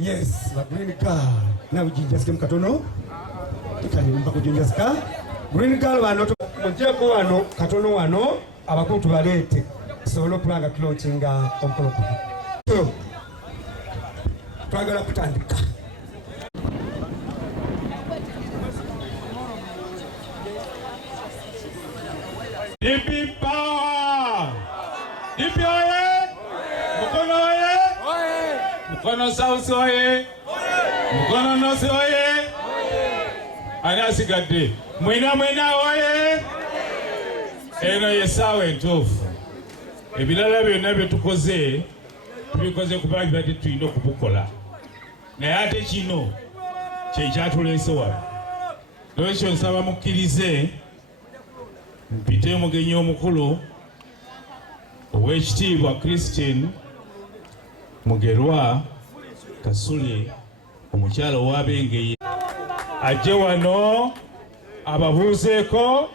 Yes, la green car. Na ujinjaske mkatono. Tikani mpako ujinjaska. Green car wano mujeko wano katono wano abakutu balete. Solo kulanga kilochinga omukolo kuno. So, twagala kutandika. DP power! DP oye! Mukono oye! Mukono South oye! Mukono North oye! Ani asigadde? Mwena oye! Eno yesawe entuufu. Ebirala byonna bye tukoze tubikoze kuba bibadde tulina okubukola. Naye ate kino kye kyatuleese wano. Lwekyo nsaba mukkirize mpite omugenyi omukulu ow'ekitiibwa Christine Mugerwa Kasule omukyala ow'Abengeye ajje wano ababuuzeeko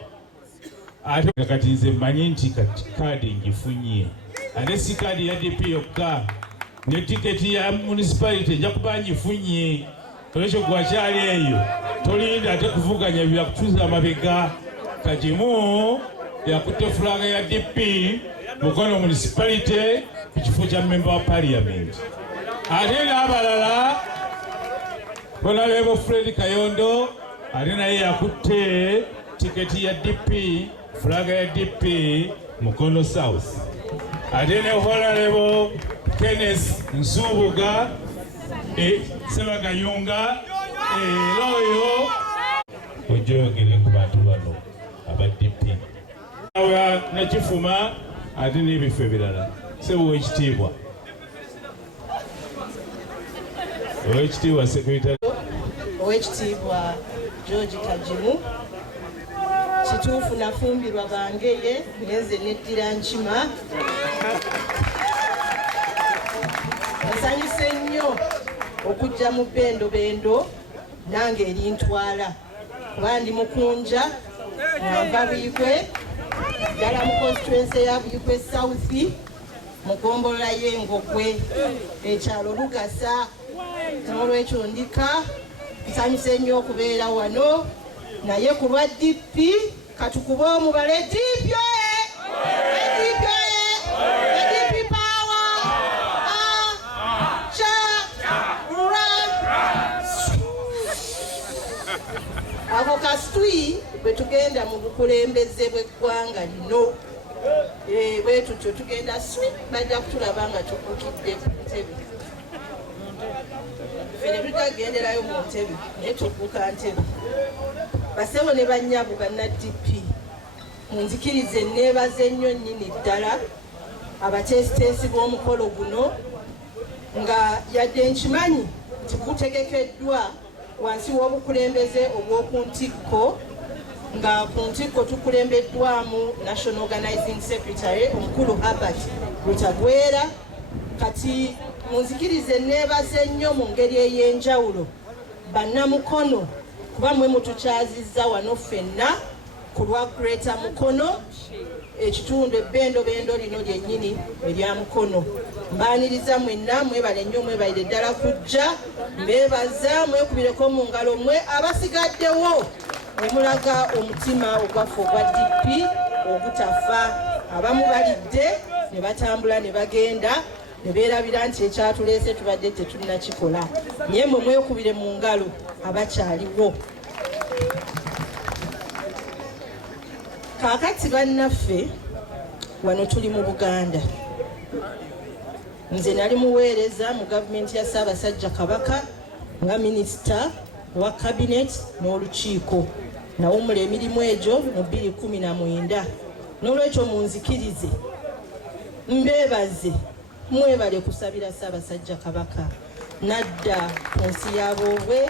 ate kati nze mmanyi nti kati kaadi ngifunye ate si kaadi ya DP yokka ne tiketi ya municipality nja kuba ngifunye. Olwekyo gwakyali eyo tolinda ate kuvuganya byakutuuza amabega. Kajimu yakutte fulaga ya DP mukono municipality ku kifo kya member wa parliament. Ate n'abalala Honorable Fred Kayondo ate naye yakutte tiketi ya DP fulaga ya DP mukono south. Ate ne Honorable Kenneth Nsubuga Sebagayunga loyo ojoyogere ku bantu bano aba DP awa nakifuma ate n'ebifo ebirala. Sebo w'ekitiibwa Secretary ow'ekitiibwa George Kajimu kituufu nafumbirwa Bangeye ngenze neddira nkima. Nsanyuse nnyo okujja mu bendo nange erintwala kuba ndi mukunja nava Buyikwe ddala mu constituency ya Buyikwe South mu ggombolola y'Engogwe ekyalo Lugasa. N'olwekyo ndika nsanyuse nnyo okubeera wano naye ku lwa DP katukube omubale DP DP power ako kasitwi bwe tugenda mu bukulembeze bw'eggwanga lino bwe tutyo tugenda bajja kutulaba nga tukukidde ku ntebe. Fene tutagenderayo mu ntebe naye tugguka ntebe. Basebo ne bannyabu banna DP munzikirize neebaze nnyo nnyini ddala abateesiteesi b'omukolo guno nga yadde nkimanyi nti gutegekeddwa wansi w'obukulembeze obw'oku ntikko nga ku ntikko tukulembeddwamu National Organizing Secretary omukulu Herbert Rutagwera. Kati munzikirize neebaze nnyo mu ngeri ey'enjawulo bannamukono kuba mwe mutukyazizza wano ffenna ku lwa Greater Mukono ekitundu ebbendo lino lyennyini erya Mukono. Mbaaniriza mwenna mwebale nnyo mwebalire ddala kujja mbeebaza mwekubireko mu ngalo mmwe abasigaddewo omulaga omutima ogwaffe ogwa DP ogutafa. Abamu balidde ne batambula ne bagenda ne beerabira nti ekyatuleese tubadde tetunnakikola, naye mwe mwekubire mu ngalo abakyaliwo. Kaakati bannaffe wano tuli mu Buganda. Nze nali muweereza mu gavumenti ya Ssaabasajja Kabaka nga minisita wa kabinet n'olukiiko, nawumula emirimu egyo mu 2019. N'olwekyo munzikirize mbeebaze mwebale kusabira Ssaabasajja Kabaka nadda ku nsi y'aboobwe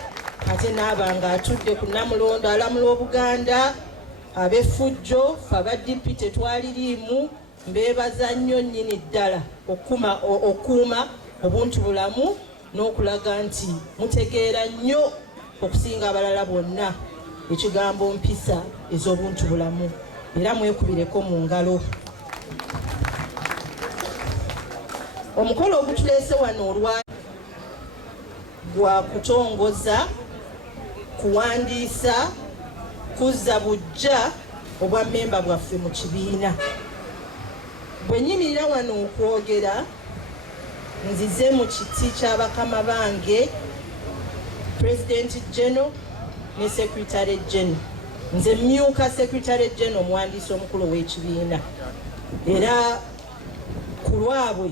ate n'abanga atudde ku Namulondo alamula Obuganda. Ab'effujjo ffe aba DP tetwaliriimu. Mbeebaza nnyo nnyini ddala okuuma obuntubulamu n'okulaga nti mutegeera nnyo okusinga abalala bonna ekigambo mpisa ez'obuntubulamu, era mwekubireko mu ngalo. Omukolo ogutuleese wano olwa gwa kutongoza, kuwandiisa, kuzza bujja obwa mmemba bwaffe mu kibiina. Bwe nnyimirira wano okwogera nzize mu kiti ky'abakama bange President General ne Secretary General. Nze myuka Secretary General omuwandiisi omukulu w'ekibiina, era ku lwabwe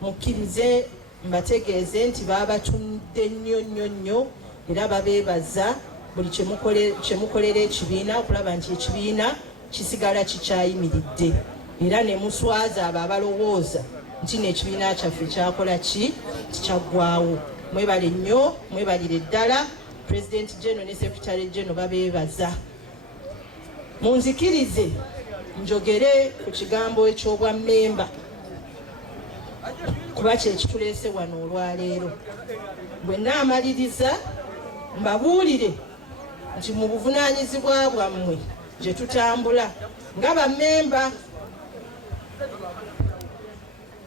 mukkirize mbategeeze nti baabatunde nnyo era babeebaza buli kyemukolera ekibiina okulaba nti ekibiina kisigala kikyayimiridde, era ne muswaza abo abalowooza nti n'ekibiina kyaffe kyakola ki tikyaggwaawo. Mwebale nnyo, mwebalire ddala. President General ne Secretary General babeebaza. Munzikirize njogere ku kigambo eky'obwa mmemba kuba kyekituleese wano olwaleero. Bwe naamaliriza mbabuulire nti mu buvunaanyizibwa bwammwe gye tutambula nga bammemba,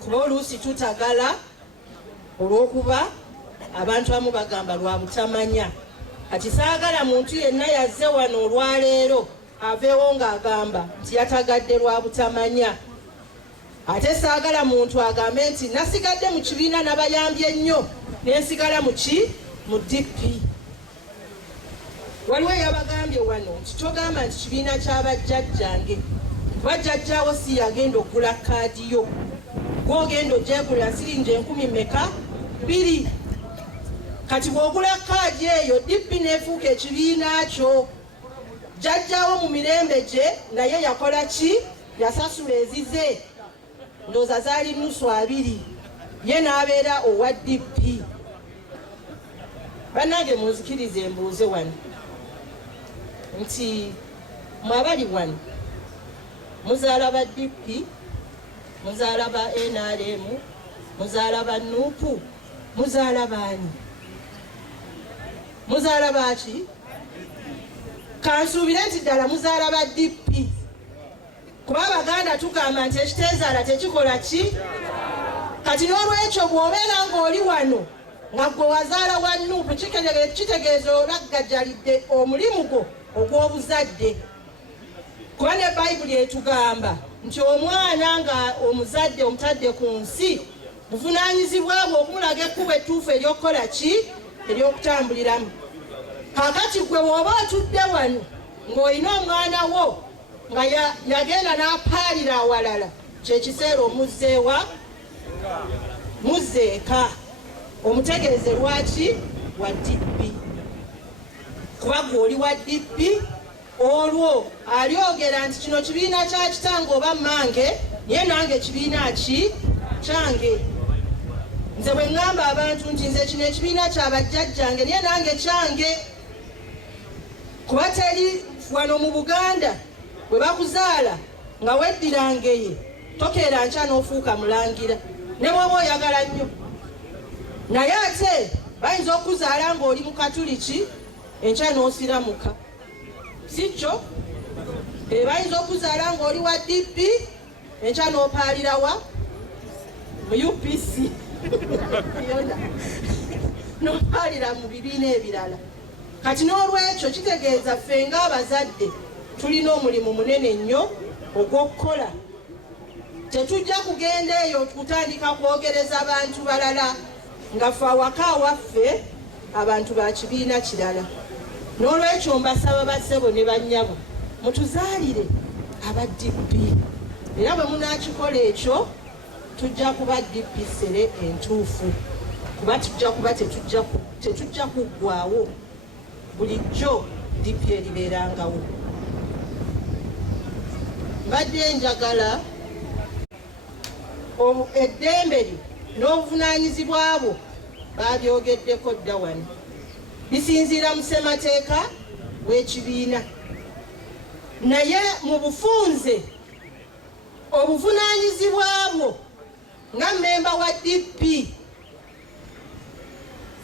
kuba oluusi tutagala olw'okuba abantu abamu bagamba lwa butamanya. Kati saagala muntu yenna yazze wano olwaleero aveewo ng'agamba nti yatagadde lwa butamanya. Ate saagala muntu agambe nti nasigadde mu kibiina nabayambye nnyo nensigala mu DP. Waliwo yabagambye wano nti togamba nti kibiina ky'abajjajjange, bajjajjaawo si yagenda okugula kaadi yo, gw'ogenda ogyegulira siringi 10,200. Kati bw'ogula kaadi eyo DP neefuuka ekibiina kyo. Jjajjaawo mu mirembe gye naye yakola ki? Yasasula ezize, ndowooza zaali nusu 2, ye n'abeera owa DP. Bannange munzikirize mbuuze wano nti mwabali wano muzaala ba DP, muzaala ba NRM, muzaala ba NUP, muzaala baani? Muzaala baaki? Kansuubire nti ddala muzaala ba DP, kuba Abaganda tugamba nti ekiteezaala tekikola ki? Kati n'olwekyo bw'obeera ng'oli wano nga gwe wazaala wa NUP kitegeeza olaggajjalidde omulimu gwo ogw'obuzadde. Kuba ne Bayibuli etugamba nti omwana nga omuzadde omutadde ku nsi buvunaanyizibwa bwe okumulaga ekkubo ettuufu ery'okukola ki? Ery'okutambuliramu. Kaakati gwe bw'oba otudde wano ng'olina omwana wo nga yagenda n'apaalira awalala, kyekiseera omuzzeewa? Muzzeeka omutegeeze lwaki? Wa DP. Kuba gw'oli wa DP olwo alyogera nti kino kibiina kya kitange oba mmange, naye nange ekibiina ki? Kyange. Nze bwe ŋŋamba abantu nti nze kino ekibiina ky'abajjajjange naye nange kyange. Kuba teri wano mu Buganda bwe bakuzaala nga weddirangeye tokeera nkya n'ofuuka mulangira ne bw'oba oyagala nnyo. Naye ate bayinza okuzaala ng'oli mu katuliki enkya n'osiramuka si kyo. Bayinza okuzaala ng'oli wa DP enkya n'opaalirawa mu UPC n'opaalira mu bibiina ebirala. Kati n'olwekyo kitegeeza ffe ng'abazadde tulina omulimu munene nnyo ogw'okukola. Tetujja kugenda eyo kutandika kwogereza abantu balala nga ffe awaka awaffe abantu ba kibiina kirala. N'olwekyo mbasaba bassebo ne bannyabo mutuzaalire aba DP, era bwe munaakikola ekyo tujja kuba DP sere entuufu, kuba tujja kuba tetujja kuggwaawo, bulijjo DP eribeerangawo. Mbadde njagala eddembe n'obuvunaanyizibwa bwo babyogeddeko dda wano, bisinziira mu ssemateeka w'ekibiina, naye mu bufunze obuvunaanyizibwa bwo nga mmemba wa DP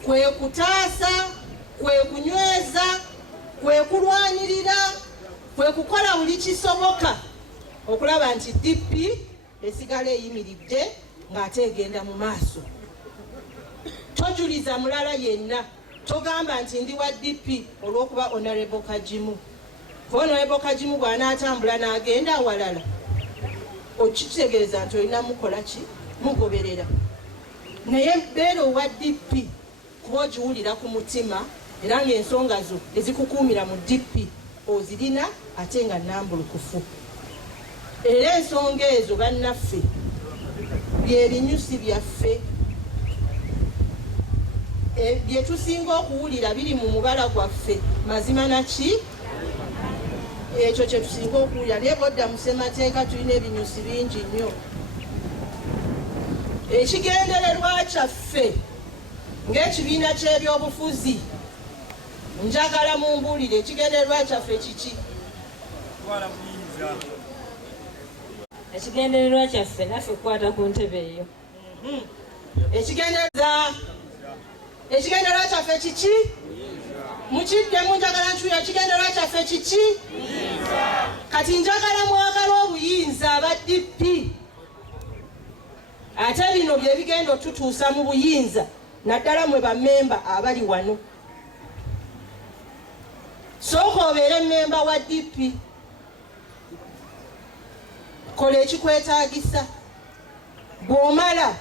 kwe kutaasa, kwe kunyweza, kwe kulwanirira, kwe kukola buli kisoboka okulaba nti DP esigala eyimiridde ng'ate egenda mu maaso. Tojuliza mulala yenna, togamba nti ndi wa DP olw'okuba Honorable Kajimu. Honorable Kajimu bw'anaatambula n'agenda awalala, okitegeeza nti olina mukola ki? Mugoberera. Naye beera owa DP kuba ogiwulira ku mutima era ng'ensonga zo ezikukuumira mu DP ozirina ate nga nnambulukufu. Era ensonga ezo bannaffe bye binyusi byaffe bye tusinga okuwulira biri mu mubala gwaffe mazima naki ekyo kye tusinga okuwulira. Naye bodda mu ssemateeka tulina ebinyusi bingi nnyo. Ekigendererwa kyaffe ng'ekibiina ky'ebyobufuzi, njagala mumbuulire ekigendererwa kyaffe kiki? Ekigendererwa kyaffe naffe kukwata ku ntebe eyo. Ekigendererwa kyaffe kiki? Mukiddemu njagala nkyuya ekigendererwa kyaffe kiki? Kati njagala mwagala obuyinza aba DP. Ate bino bye bigenda otutuusa mu buyinza naddala mwe bammemba abali wano. Sooka obeere mmemba wa DP, kola ekikwetaagisa. Bw'omala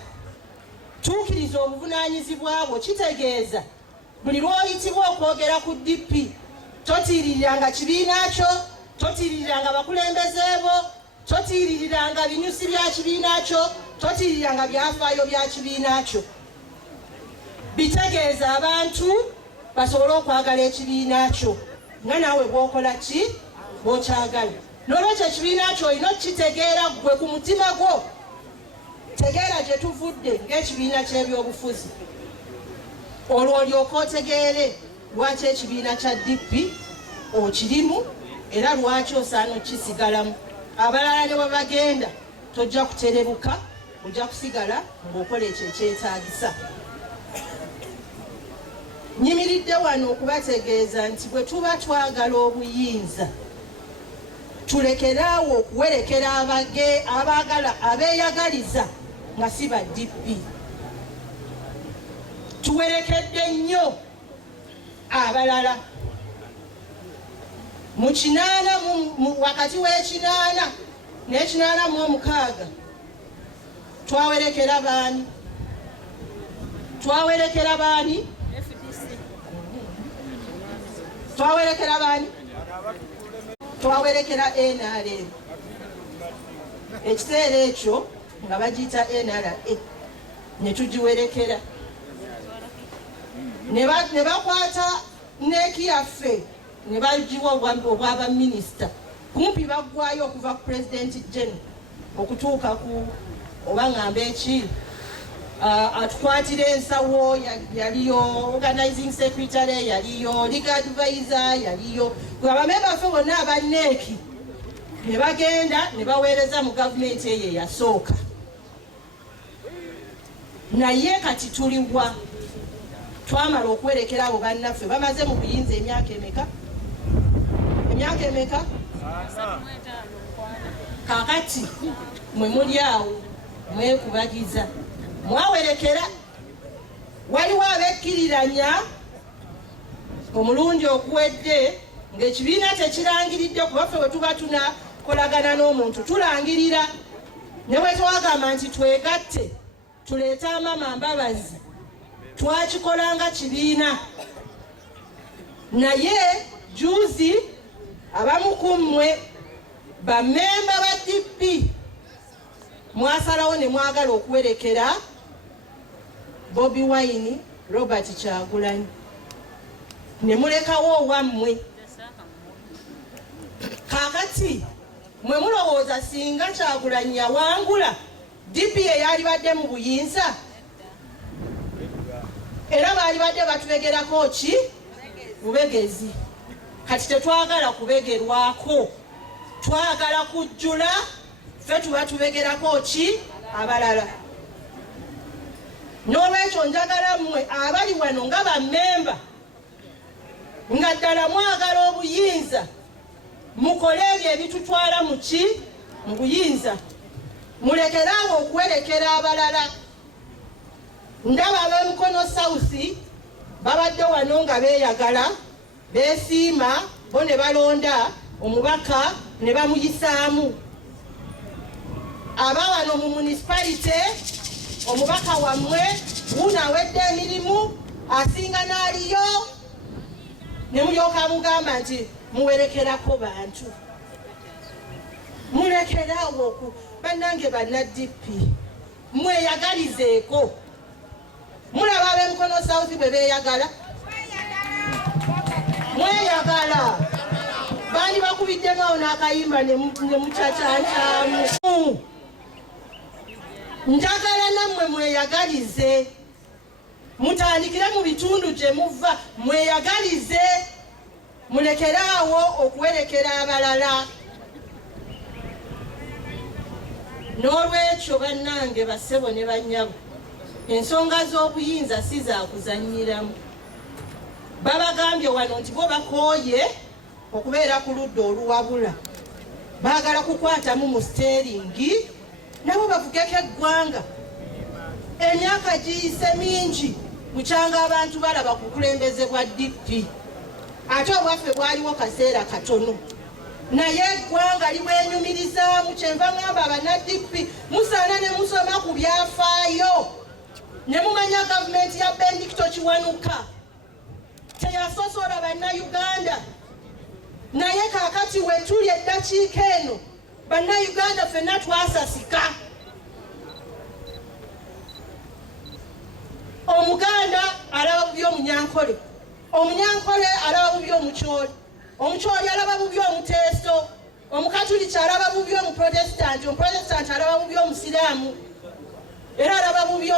tuukiriza obuvunaanyizibwa bwo, kitegeeza buli lw'oyitibwa okwogera ku DP totiiririranga kibiina kyo, totiiririranga bakulembeze bo, totiiririranga binyusi bya kibiina kyo, totiiririranga byafaayo bya kibiina kyo. Bitegeeza abantu basobole okwagala ekibiina kyo nga naawe bw'okola ki? Bw'okyagala. N'olwekyo ekibiina kyo olina okukitegeera gwe ku mutima gwo. Tegeera gye tuvudde ng'ekibiina ky'ebyobufuzi, olwo olyoka otegeere lwaki ekibiina kya DP okirimu era lwaki osaana okisigalamu. Abalala ne bwe bagenda tojja kuterebuka, ojja kusigala ng'okola ekyo ekyetaagisa. Nyimiridde wano okubategeeza nti bwe tuba twagala obuyinza tulekeraawo okuwerekera abeeyagaliza nga si ba DP. Tuwerekedde nnyo abalala mu kinaana, wakati w'ekinaana n'ekinaana mu omukaaga twawerekera baani? Twawerekera baani? Twawerekera baani? Twawerekera NRM. Ekiseera ekyo nga bagiyita NRA ne tugiwerekera, ne bakwata neeki yaffe ne bagiwa obwaba minisita, kumpi baggwayo okuva ku President General okutuuka ku oba ngamba eki atukwatira ensawo, yaliyo organizing secretary, yaliyo legal advisor, yaliyo abamemba baffe bonna aba neeki ne bagenda ne baweereza mu gavumenti eyo eyasooka. Naye kati tuliwa twamala okwerekera abo bannaffe bamaze mu buyinza emyaka emeka kakati mwe muli awo mwekubagiza mwawerekera waliwo abekkiriranya omulundi okuwedde ng'ekibiina tekirangiridde kubaffe bwe tuba tunakolagana n'omuntu tulangirira ne bwe twagamba nti twegatte tuleete amama mbabazi twakikolanga kibiina naye juzi abamu ku mmwe bammemba ba DP mwasalawo ne mwagala okuwerekera Bobi Wine Robert Kyagulanyi ne mulekawo owammwe kakati mwe mulowooza singa Kyagulanyi yawangula DP eyalibadde mu buyinza era baali badde batubegerako ki bubegezi kati tetwagala kubegerwako twagala kujjula ffe tuba tubegerako ki abalala n'olwekyo njagala mmwe abali wano nga bammemba nga ddala mwagala obuyinza mukole ebyo ebitutwala mu ki mu buyinza mulekere abo okuwerekera abalala ndaba ab'Emukono South babadde wano nga beeyagala beesiima bo ne balonda omubaka ne bamuyisaamu aba wano mu municipality omubaka wammwe wuno awedde emirimu asinga n'aliyo ne mulyoka mugamba nti muwerekerako bantu mulekerawo oku bannange banna DP mweyagalizeeko mulaba ab'Emukono South bwe beeyagala mweyagala bandi bakubiddemu awo n'akayimba ne mucacaancaamu njagala nammwe mweyagalize mutandikire mu bitundu gye muva mweyagalize mulekeraawo okuwerekera abalala n'olwekyo bannange bassebo ne bannyabo ensonga z'obuyinza si zaakuzannyiramu babagambye wano nti bo bakooye okubeera ku ludda oluwabula baagala kukwatamu mu steeringi nabo bavugeko eggwanga emyaka giyise mingi bukyanga abantu balaba ku kulembeze bwa DP ate obwaffe bwaliwo kaseera katono naye eggwanga libwenyumirizaamu kyenva ngamba abana DP musaana ne musoma ku byafaayo ne mumanya gavumenti ya Bendikito Kiwanuka teyasosola bannayuganda naye kaakati wetuli eddakiika eno bannayuganda ffenna twasasika omuganda alaba bubi omunyankole omunyankole alaba bubi omukyoli omukyoli alaba bubi omuteeso omukatuliki alaba bubi omuprotestanti omuprotestanti alaba bubi omusiraamu era alaba bubi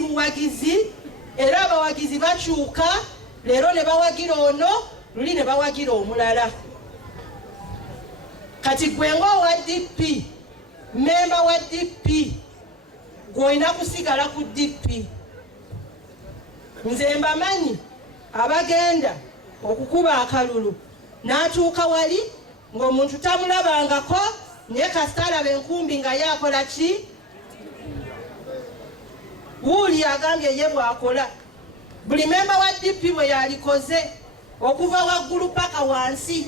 buwagizi era abawagizi bakyuka leero ne bawagira ono luli ne bawagira omulala kati gwe ng'owa DP memba wa DP gw'olina kusigala ku DP nze mbamanyi abagenda okukuba akalulu n'atuuka wali ng'omuntu tamulabangako naye kasita alaba enkumbi nga yakola ki wuuli agambye ye bw'akola buli memba wa DP bwe yalikoze okuva waggulu paka wansi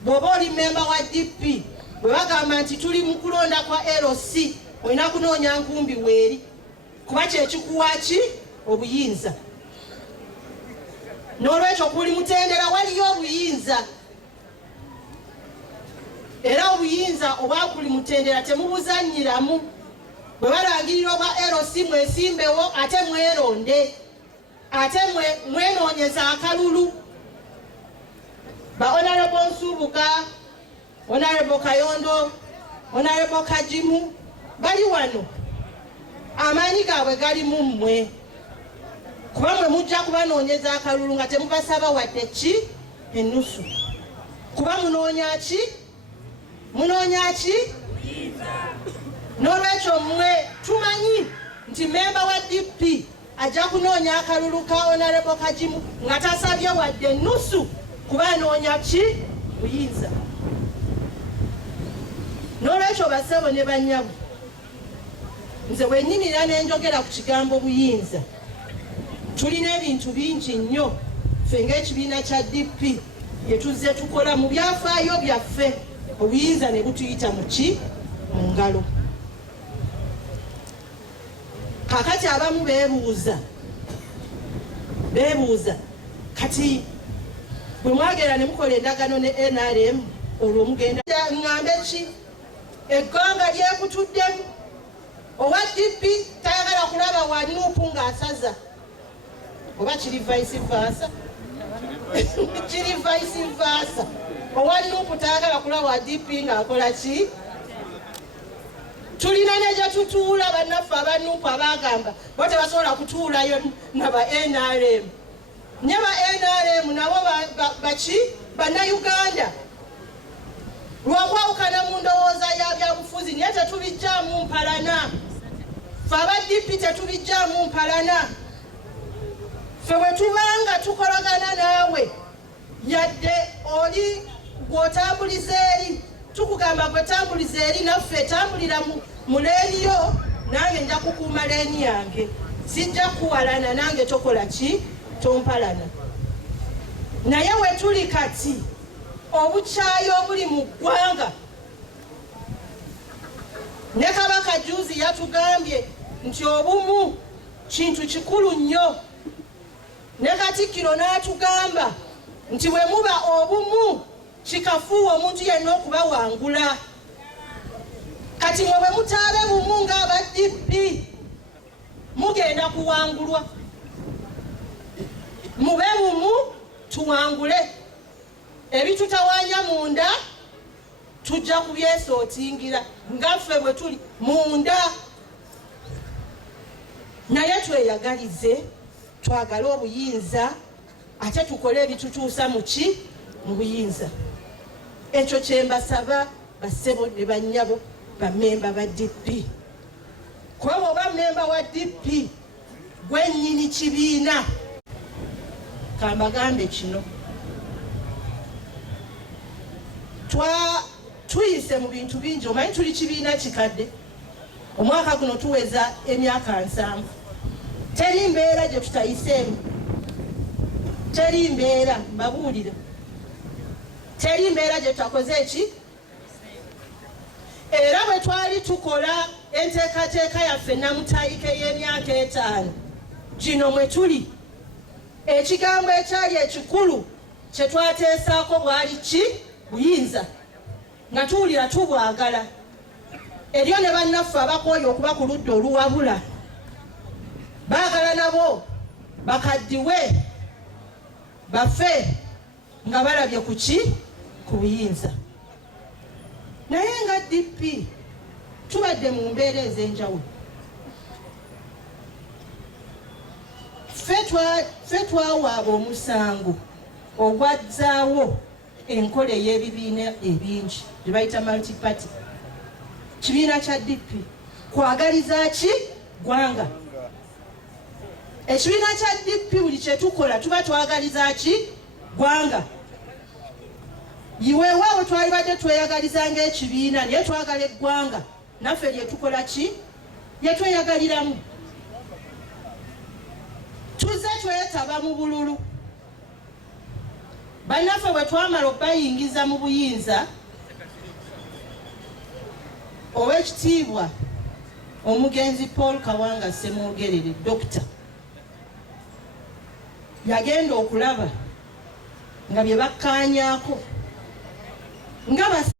bw'oba oli memba wa DP bwe bagamba nti tuli mu kulonda kwa LC olina kunoonya nkumbi weeri kuba kyekikuwa ki obuyinza n'olwekyo kuli mutendera waliyo obuyinza era obuyinza oba kuli mutendera temubuzannyiramu bwe balangirira oba LC mwesimbewo ate mweronde ate mwenoonyeza akalulu ba Honorable Nsubuga, Honorable Kayondo, Honorable Kajimu bali wano amaanyi gaabwe gali mu mmwe kuba mwe mujja kubanoonyeza akalulu nga temubasaba wadde ki ennusu kuba munoonya ki n'olwekyo mmwe tumanyi nti memba wa DP ajja kunoonya akalulu ka Honorable Kajimu nga tasabye wadde nusu kuba anoonya ki buyinza. N'olwekyo bassebo ne bannyabo, nze bwe nnyimira ne njogera ku kigambo buyinza, tulina ebintu bingi nnyo ffe ng'ekibiina kya DP bye tuzze tukola mu byafaayo byaffe, obuyinza ne butuyita mu ki mu ngalo. Kakati abamu beebuuza kati bwe mwagera ne mukola endagaano ne NRM olwo mugenda ŋŋambe ki eggwanga lyekutuddemu, owa DP tayagala kulaba wa Nuupu ng'asaza, oba kiri vice versa? Kiri vice versa. Owa Nuupu tayagala kulaba wa DP ng'akola ki? Tulina ne gye tutuula bannaffe aba Nuupu abaagamba bo tebasobola kutuulayo naba NRM. Ne ba NRM nabo baki bannayuganda, lwakwawukana mu ndowooza ya byabufuzi naye tetubijjaamu mpalana. Ffe aba DP tetubijjaamu mpalana. Ffe bwe tubanga tukolagana naawe yadde oli gw'otambuliza eri, tukugamba gwe tambuliza eri naffe tambulira mu leeni yo, nange nja kukuuma leeni yange, sijja kuwalana nange tokola ki tompalana. Naye we tuli kati obukyayi obuli mu ggwanga, ne Kabaka juuzi yatugambye nti obumu kintu kikulu nnyo, ne Katikkiro n'atugamba nti bwe muba obumu kikafuuwa omuntu yenna okubawangula. Kati mwe bwe mutaabe bumu ng'aba DP mugenda kuwangulwa. Mube bumu tuwangule, ebitutawaanya munda tujja kubyesootingira nga ffe bwe tuli munda. Naye tweyagalize, twagale obuyinza ate tukole ebitutuusa mu ki mu buyinza. Ekyo kye mbasaba bassebo ne bannyabo bammemba ba DP. Kuba bw'oba mmemba wa DP gwennyini kibiina, kambagambe kino, tuyise mu bintu bingi. Omanyi tuli kibiina kikadde, omwaka guno tuweza emyaka 7. Teri mbeera gye tutayiseemu, teri mbeera, mbabuulira, teri mbeera gye tutakoze eki. Era bwe twali tukola enteekateeka yaffe namutayike y'emyaka 5 gino mwe tuli, ekigambo ekyali ekikulu kye twateesaako bwali ki buyinza, nga tuwulira tubwagala. Eryo ne bannaffe abakooye okuba ku ludda oluwabula baagala nabo bakaddiwe baffe nga balabye ku ki ku buyinza. Naye nga DP tubadde mu mbeera ez'enjawulo. Ffe twawaaba omusango ogwazzaawo enkola ey'ebibiina ebingi gye bayita multiparty. Kibiina kya DP kwagaliza ki ggwanga. Ekibiina kya DP buli kye tukola tuba twagaliza ki ggwanga. Iweewaawo twali badde tweyagaliza ng'ekibiina naye twagala eggwanga, naffe lye tukola ki lye tweyagaliramu. Tuzze twetaba mu bululu. Bannaffe bwe twamala okubayingiza mu buyinza, Oweekitiibwa omugenzi Paul Kawanga Ssemwogerere Dokita yagenda okulaba nga bye bakkaanyaako nga